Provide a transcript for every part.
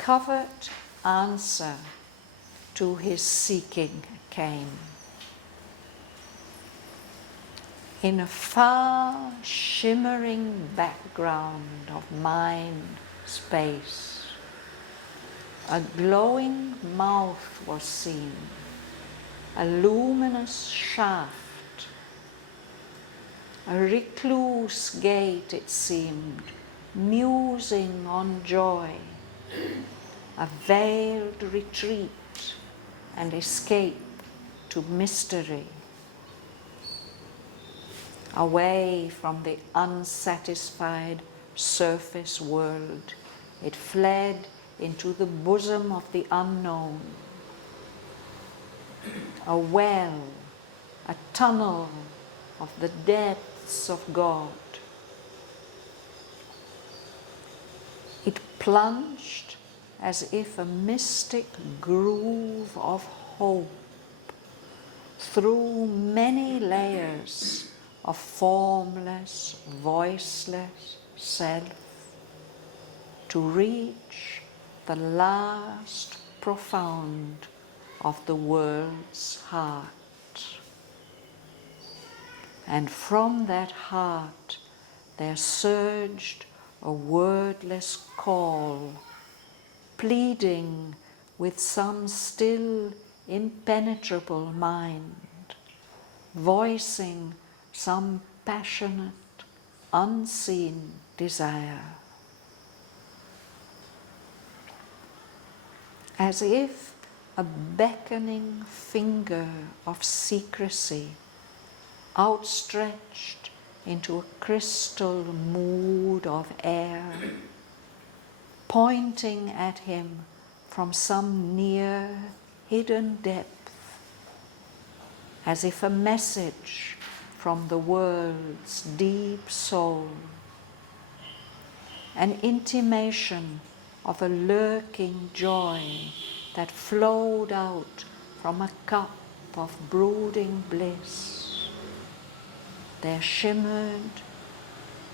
covert answer to his seeking came. In a far shimmering background of mind space, a glowing mouth was seen, a luminous shaft, a recluse gait it seemed, musing on joy, a veiled retreat and escape to mystery. Away from the unsatisfied surface world, it fled into the bosom of the unknown. A well, a tunnel of the depths of God. It plunged as if a mystic groove of hope through many layers of formless, voiceless self to reach the last profound of the world's heart. And from that heart there surged a wordless call, pleading with some still impenetrable mind, voicing some passionate, unseen desire. As if a beckoning finger of secrecy outstretched into a crystal mood of air, pointing at him from some near hidden depth, as if a message from the world's deep soul, an intimation of a lurking joy that flowed out from a cup of brooding bliss. There shimmered,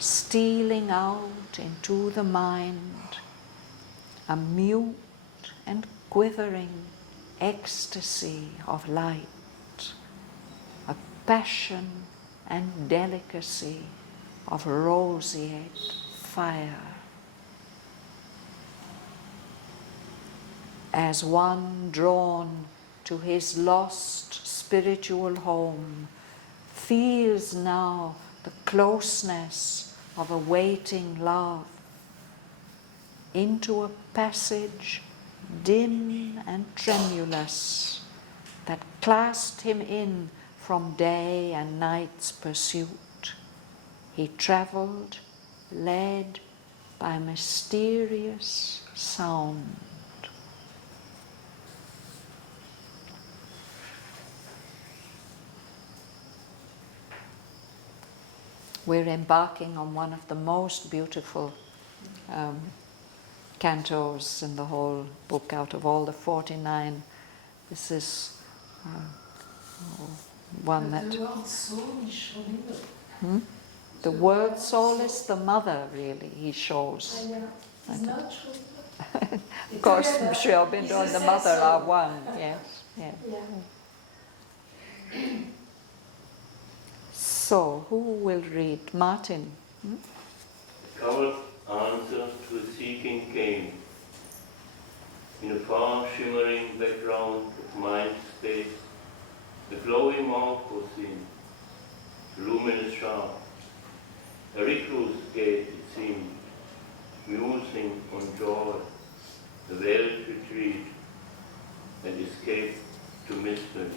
stealing out into the mind, a mute and quivering ecstasy of light, a passion and delicacy of roseate fire. As one drawn to his lost spiritual home feels now the closeness of a waiting love, into a passage dim and tremulous that clasped him in from day and night's pursuit, he travelled, led by mysterious sound. We're embarking on one of the most beautiful cantos in the whole book. Out of all the 49, this is one that... The word soul is the mother, really, he shows. Of course, Sri Aurobindo and the mother are one, yes. Yes. So, who will read? Martin? Covered answer to the seeking came. In a far shimmering background of mind space, the glowing mouth was seen, luminous shaft, a recluse gait it seemed, musing on joy, the veiled retreat, and escape to mystery.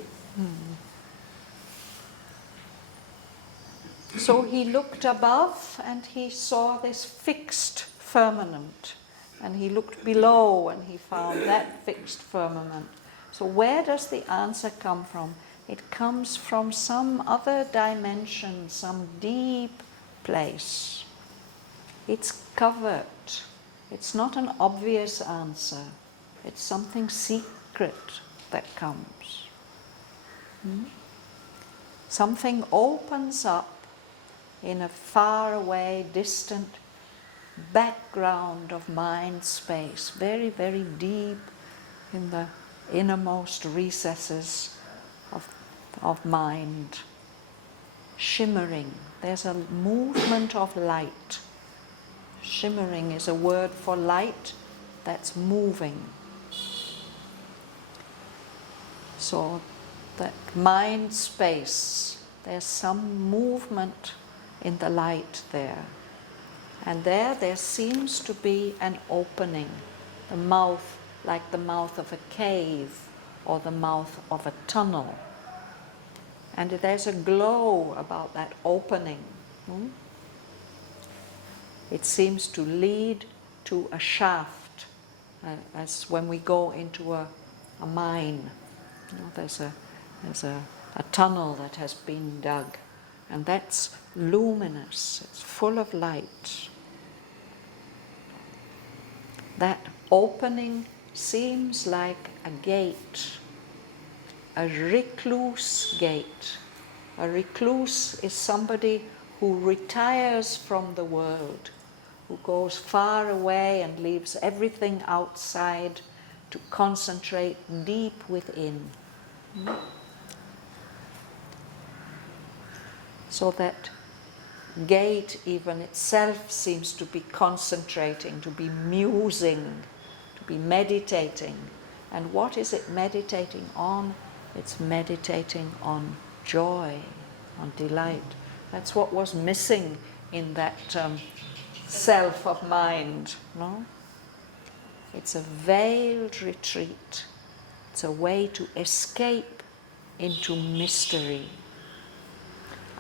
So he looked above and he saw this fixed firmament, and he looked below and he found that fixed firmament. So where does the answer come from? It comes from some other dimension, some deep place. It's covert. It's not an obvious answer. It's something secret that comes. Something opens up in a far away, distant background of mind space, very, very deep in the innermost recesses of mind, shimmering. There's a movement of light. Shimmering is a word for light that's moving. So that mind space, there's some movement in the light there. And there seems to be an opening, the mouth, like the mouth of a cave or the mouth of a tunnel. And there's a glow about that opening. It seems to lead to a shaft, as when we go into a mine. There's a tunnel that has been dug, and that's luminous, it's full of light. That opening seems like a gate, a recluse gate. A recluse is somebody who retires from the world, who goes far away and leaves everything outside to concentrate deep within. So that gate even itself seems to be concentrating, to be musing, to be meditating. And what is it meditating on? It's meditating on joy, on delight. That's what was missing in that self of mind, no? It's a veiled retreat. It's a way to escape into mystery.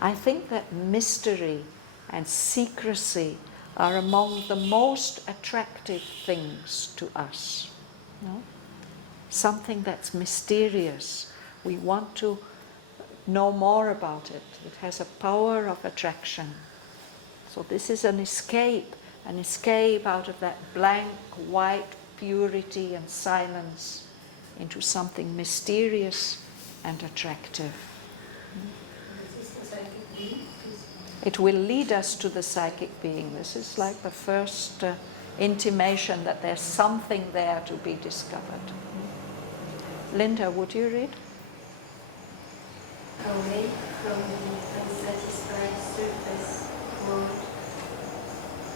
I think that mystery and secrecy are among the most attractive things to us. No? Something that's mysterious. We want to know more about it. It has a power of attraction. So this is an escape out of that blank white purity and silence into something mysterious and attractive. It will lead us to the psychic being. This is like the first intimation that there's something there to be discovered. Linda, would you read? Away from the unsatisfied surface world,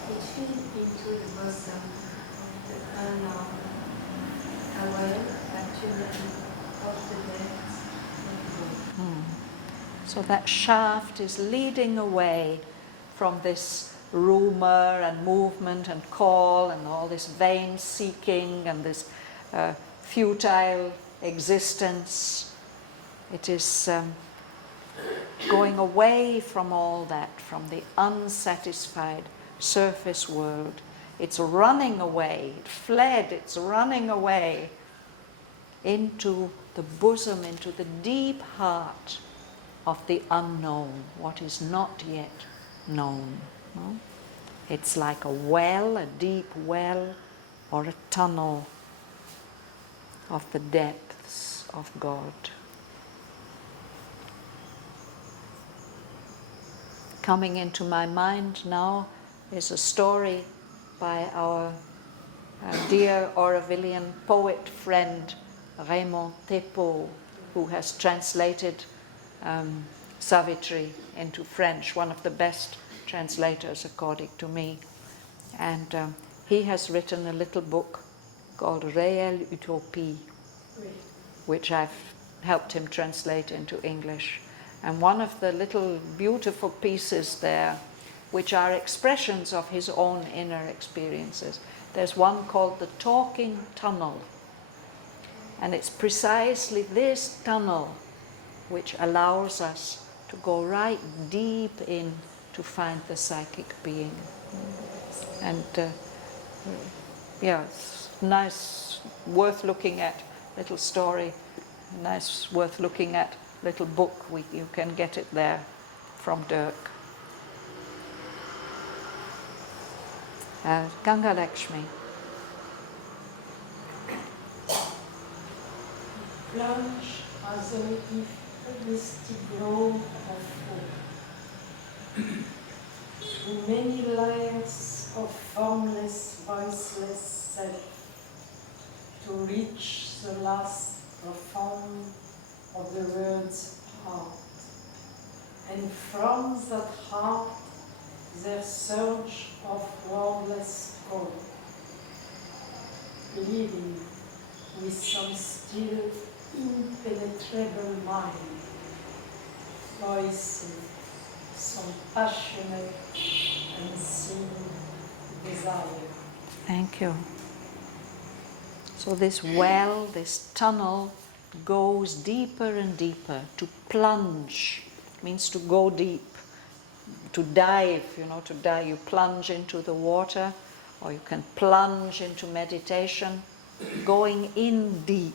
retreat into the bosom of the unknown, away actually of the depths of God. So that shaft is leading away from this rumor and movement and call and all this vain seeking and this futile existence. It is going away from all that, from the unsatisfied surface world. It's running away, it fled, it's running away into the bosom, into the deep heart of the unknown, what is not yet known. No? It's like a well, a deep well, or a tunnel of the depths of God. Coming into my mind now is a story by our dear Aurovillian poet friend Raymond Thépeau, who has translated Savitri into French, one of the best translators according to me. And he has written a little book called Réelle Utopie, which I've helped him translate into English. And one of the little beautiful pieces there, which are expressions of his own inner experiences, there's one called The Talking Tunnel. And it's precisely this tunnel which allows us to go right deep in to find the psychic being. And it's nice, worth looking at little story, nice, worth looking at little book. You can get it there from Dirk. Ganga Lakshmi. Plunge as if a misty grove of hope. Through many layers of formless, voiceless self, to reach the last profound of the world's heart. And from that heart there surge of wordless call, leading with some still impenetrable mind, voicing some passionate unseen desire. Thank you. So this well, this tunnel, goes deeper and deeper. To plunge means to go deep. To dive, to dive, you plunge into the water, or you can plunge into meditation, going in deep.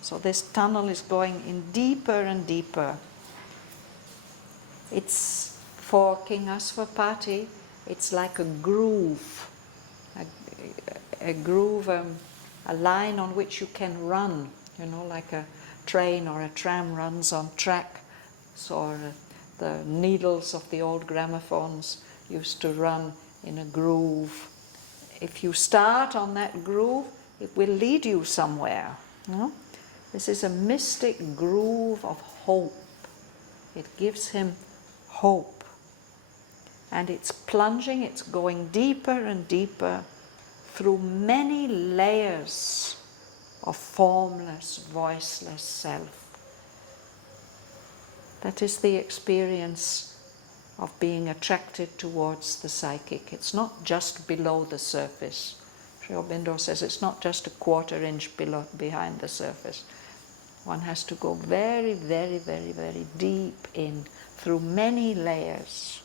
So this tunnel is going in deeper and deeper. It's, for King Asvapati, it's like a groove, a groove, a line on which you can run, like a train or a tram runs on track. So the needles of the old gramophones used to run in a groove. If you start on that groove, it will lead you somewhere. This is a mystic groove of hope. It gives him hope. And it's plunging, it's going deeper and deeper through many layers of formless, voiceless self. That is the experience of being attracted towards the psychic. It's not just below the surface. Sri Aurobindo says it's not just a quarter inch behind the surface. One has to go very, very, very, very deep in, through many layers.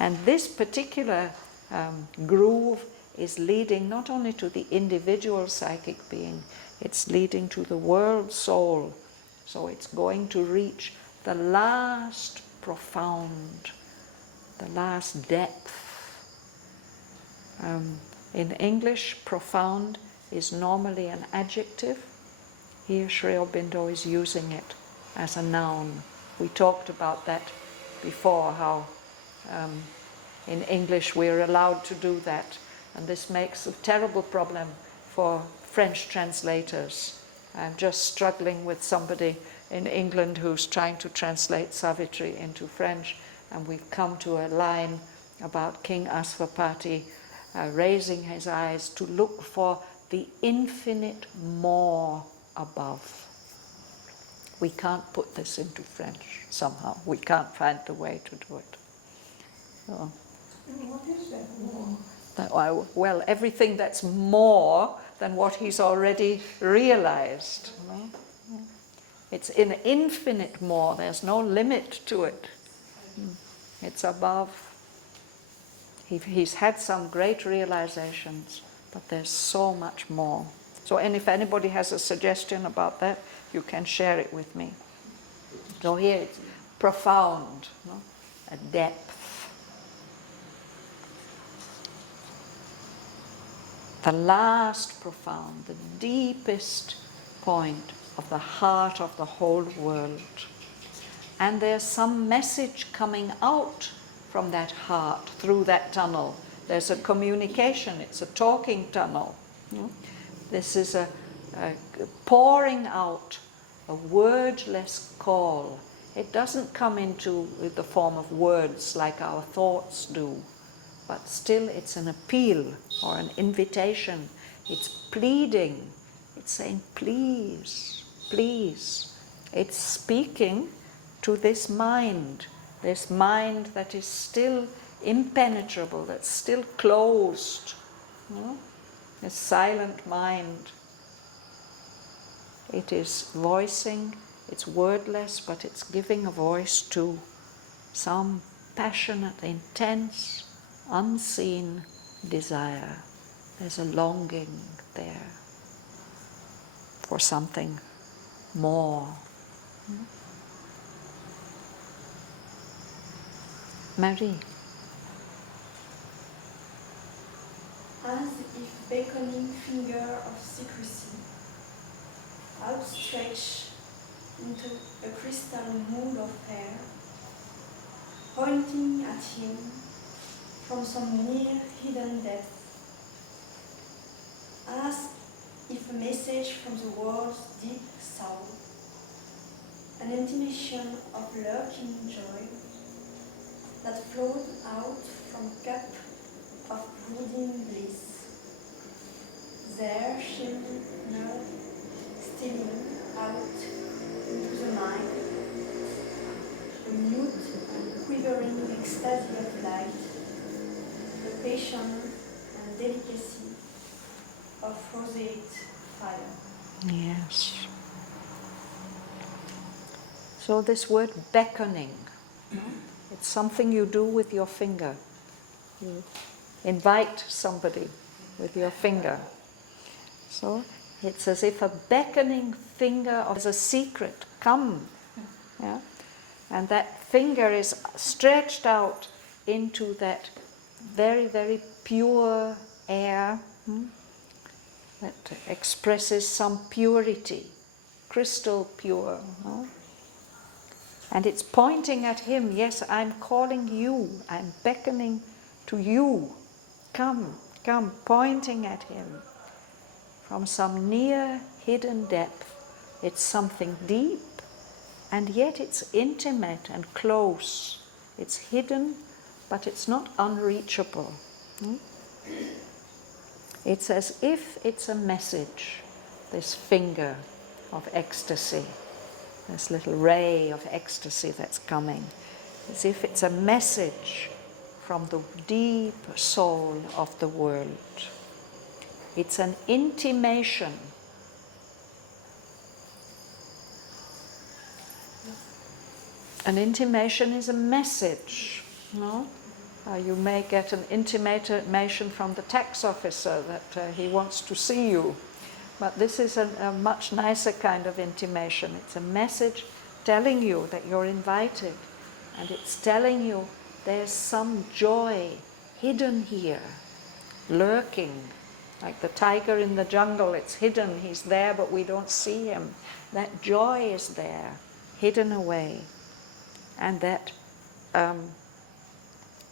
And this particular groove is leading not only to the individual psychic being, it's leading to the world soul. So it's going to reach the last profound, the last depth. In English, profound is normally an adjective. Here Sri Aurobindo is using it as a noun. We talked about that before, how in English we're allowed to do that. And this makes a terrible problem for French translators. I'm just struggling with somebody in England who's trying to translate Savitri into French, and we've come to a line about King Asvapati raising his eyes to look for the infinite more above. We can't put this into French somehow. We can't find the way to do it. So, What is that more? well, everything that's more than what he's already realized. It's an infinite more. There's no limit to it. It's above. He's had some great realizations, but there's so much more. So, and if anybody has a suggestion about that, you can share it with me. So here it's profound, a depth. The last profound, the deepest point of the heart of the whole world. And there's some message coming out from that heart through that tunnel. There's a communication, it's a talking tunnel. This is a pouring out, a wordless call. It doesn't come into the form of words like our thoughts do, but still it's an appeal or an invitation. It's pleading. It's saying, please, please. It's speaking to this mind that is still impenetrable, that's still closed. A silent mind. It is voicing, it's wordless, but it's giving a voice to some passionate, intense, unseen desire. There's a longing there for something more. Marie. As if beckoning finger of secrecy, outstretched into a crystal mood of air, pointing at him, from some near hidden depth. Ask if a message from the world's deep soul, an intimation of lurking joy that flowed out from cup of brooding bliss. There shimmered, stealing out into the mind, a mute and quivering ecstasy of light, the passion and delicacy of roseate fire. Yes. So this word beckoning, it's something you do with your finger. You invite somebody with your finger. So it's as if a beckoning finger of a secret, come. Yeah? And that finger is stretched out into that very, very pure air that expresses some purity, crystal pure. And it's pointing at him. Yes, I'm calling you. I'm beckoning to you. Come, come, pointing at him. From some near hidden depth. It's something deep, and yet it's intimate and close. It's hidden, but it's not unreachable. It's as if it's a message, this finger of ecstasy, this little ray of ecstasy that's coming. As if it's a message from the deep soul of the world. It's an intimation. An intimation is a message, no? You may get an intimation from the tax officer that he wants to see you. But this is a much nicer kind of intimation. It's a message telling you that you're invited. And it's telling you there's some joy hidden here, lurking. Like the tiger in the jungle, it's hidden. He's there, but we don't see him. That joy is there, hidden away. And that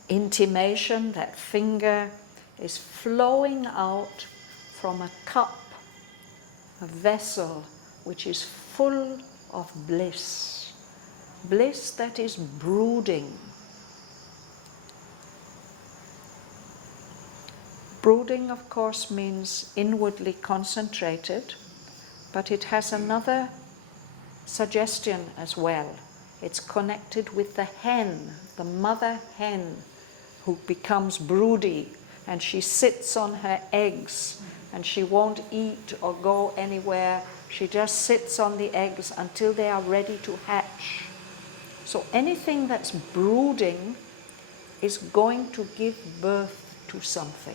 intimation, that finger, is flowing out from a cup, a vessel which is full of bliss. Bliss that is brooding. Brooding, of course, means inwardly concentrated, but it has another suggestion as well. It's connected with the hen, the mother hen, who becomes broody, and she sits on her eggs, and she won't eat or go anywhere. She just sits on the eggs until they are ready to hatch. So anything that's brooding is going to give birth to something.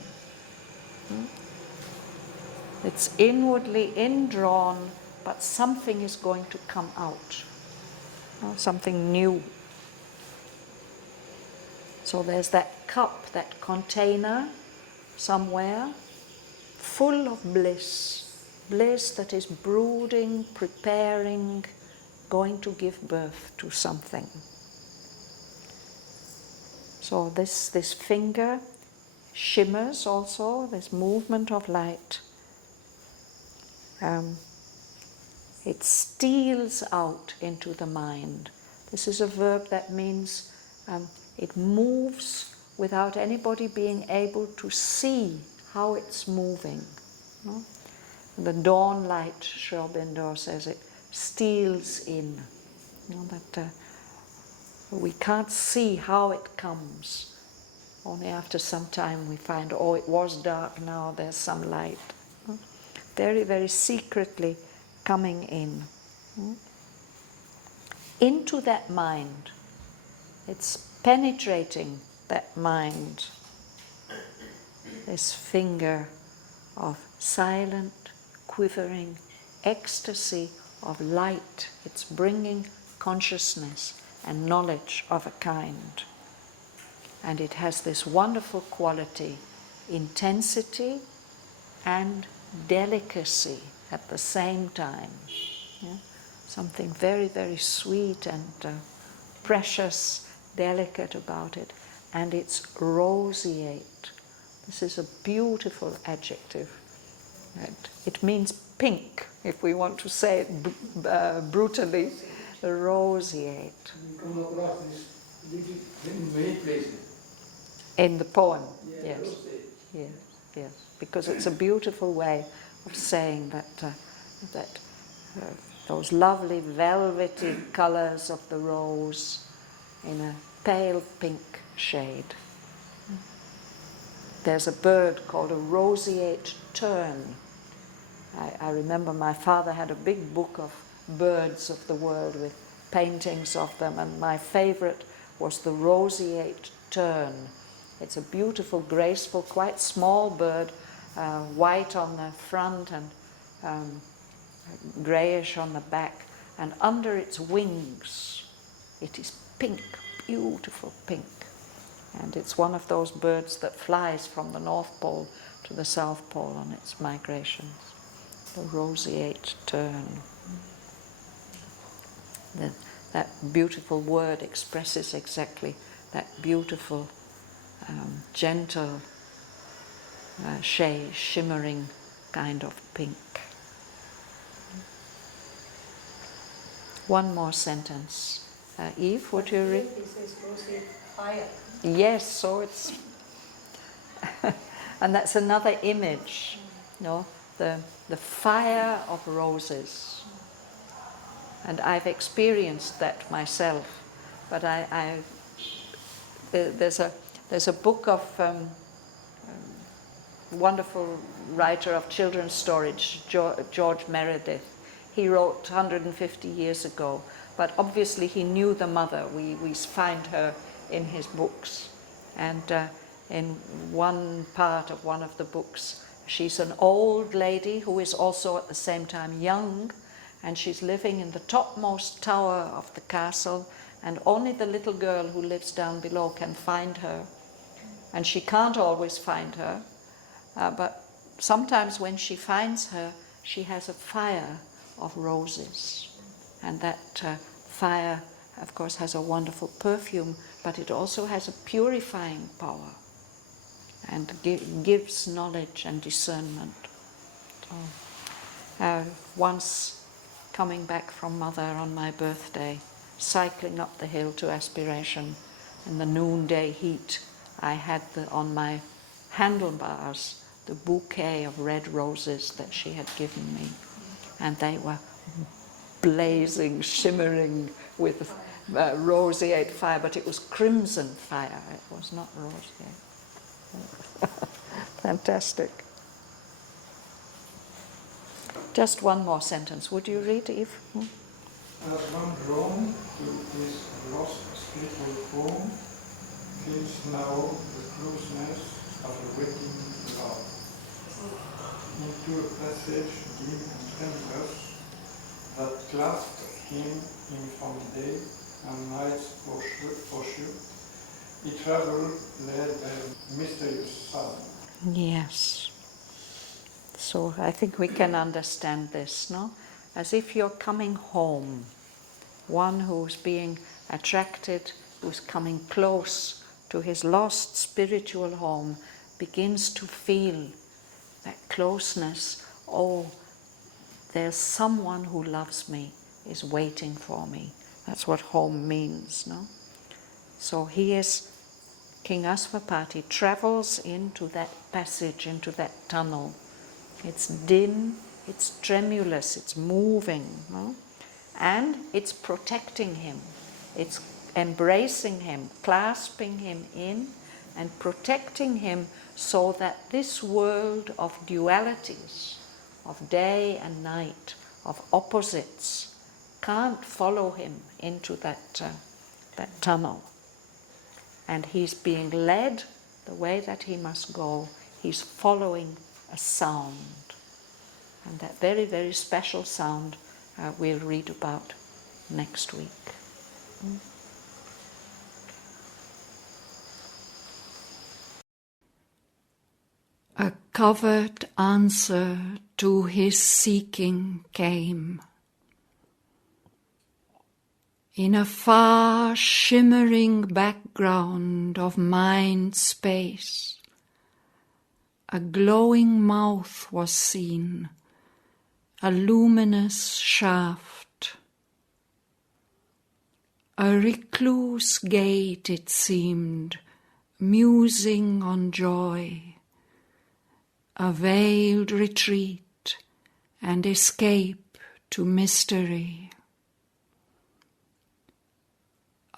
It's inwardly indrawn, but something is going to come out. Something new. So there's that cup, that container somewhere, full of bliss. Bliss that is brooding, preparing, going to give birth to something. So this finger shimmers also, this movement of light. It steals out into the mind. This is a verb that means it moves without anybody being able to see how it's moving. No? The dawn light, Sri Aurobindo says, it steals in. That we can't see how it comes. Only after some time we find, oh, it was dark, now there's some light. Very, very secretly coming in. Into that mind. It's penetrating that mind. This finger of silent, quivering ecstasy of light. It's bringing consciousness and knowledge of a kind. And it has this wonderful quality, intensity and delicacy at the same time. Yeah? Something very, very sweet and precious, delicate about it. and it's roseate. This is a beautiful adjective. It means pink, if we want to say it brutally, roseate. We come across this in many places. In the poem, Yeah, yes. roseate. Yes, yes, because it's a beautiful way of saying that those lovely velvety colours of the rose in a pale pink shade. There's a bird called a roseate tern. I remember my father had a big book of birds of the world with paintings of them, and my favourite was the roseate tern. It's a beautiful, graceful, quite small bird, white on the front and greyish on the back, and under its wings it is pink, beautiful pink. And it's one of those birds that flies from the North Pole to the South Pole on its migrations. The roseate tern. That beautiful word expresses exactly that beautiful, gentle, shade, shimmering kind of pink. One more sentence. Eve, would you read? It says roseate fire. Yes, so it's... and that's another image, the fire of roses. And I've experienced that myself, but there's a book of wonderful writer of children's stories, George Meredith. He wrote 150 years ago, but obviously he knew the mother. We find her in his books. And in one part of one of the books, she's an old lady who is also at the same time young, and she's living in the topmost tower of the castle, and only the little girl who lives down below can find her. And she can't always find her, but sometimes when she finds her, she has a fire of roses. And that fire, of course, has a wonderful perfume, but it also has a purifying power and gives knowledge and discernment. Once coming back from Mother on my birthday, cycling up the hill to Aspiration in the noonday heat, I had on my handlebars the bouquet of red roses that she had given me, and they were blazing, shimmering with roseate fire, but it was crimson fire, it was not roseate. Fantastic. Just one more sentence. Would you read, Eve? As one drawn to his lost spiritual home feels now the closeness of a wedding love. Into a passage dim and tremulous that clasped him in from day and night's pursuit, he travelled led by a mysterious sound. Yes. So I think we can understand this, no? As if you're coming home. One who's being attracted, who's coming close to his lost spiritual home, begins to feel that closeness. Oh, there's someone who loves me, is waiting for me. That's what home means, no? So King Aswapati travels into that passage, into that tunnel. It's dim, it's tremulous, it's moving, no? And it's protecting him. It's embracing him, clasping him in, and protecting him so that this world of dualities, of day and night, of opposites, can't follow him into that tunnel. And he's being led the way that he must go. He's following a sound. And that very, very special sound we'll read about next week. A covered answer to his seeking came. In a far shimmering background of mind space, a glowing mouth was seen, a luminous shaft. A recluse gate it seemed, musing on joy, a veiled retreat and escape to mystery.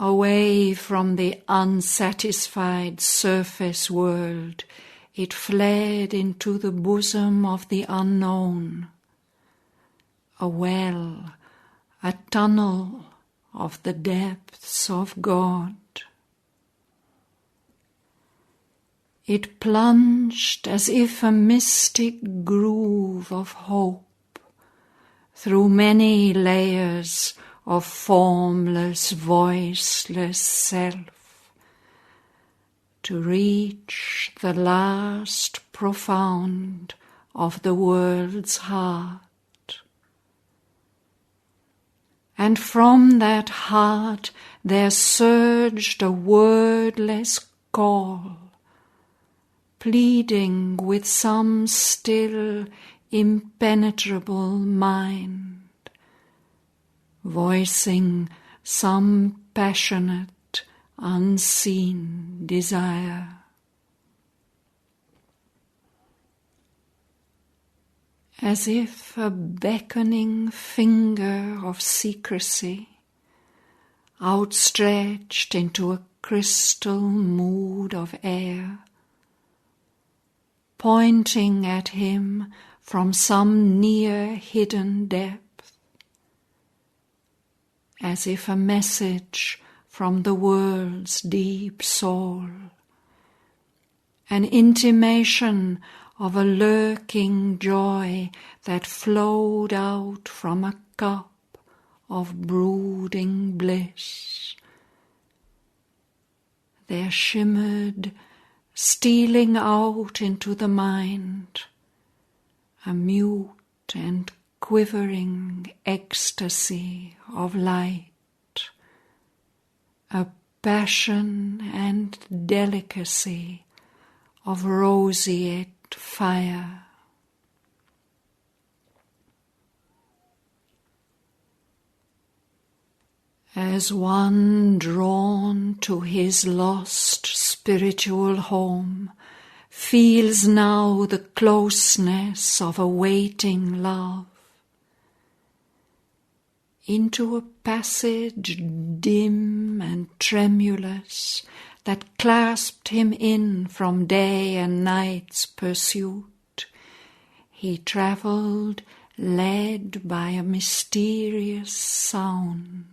Away from the unsatisfied surface world, it fled into the bosom of the unknown. A well, a tunnel of the depths of God. It plunged as if a mystic groove of hope through many layers of formless, voiceless self, to reach the last profound of the world's heart. And from that heart there surged a wordless call, pleading with some still impenetrable mind, voicing some passionate, unseen desire. As if a beckoning finger of secrecy, outstretched into a crystal mood of air, pointing at him from some near hidden depth, as if a message from the world's deep soul, an intimation of a lurking joy that flowed out from a cup of brooding bliss. There shimmered, stealing out into the mind, a mute and quivering ecstasy of light, a passion and delicacy of roseate fire. As one drawn to his lost spiritual home feels now the closeness of a waiting love, into a passage dim and tremulous that clasped him in from day and night's pursuit, he travelled, led by a mysterious sound.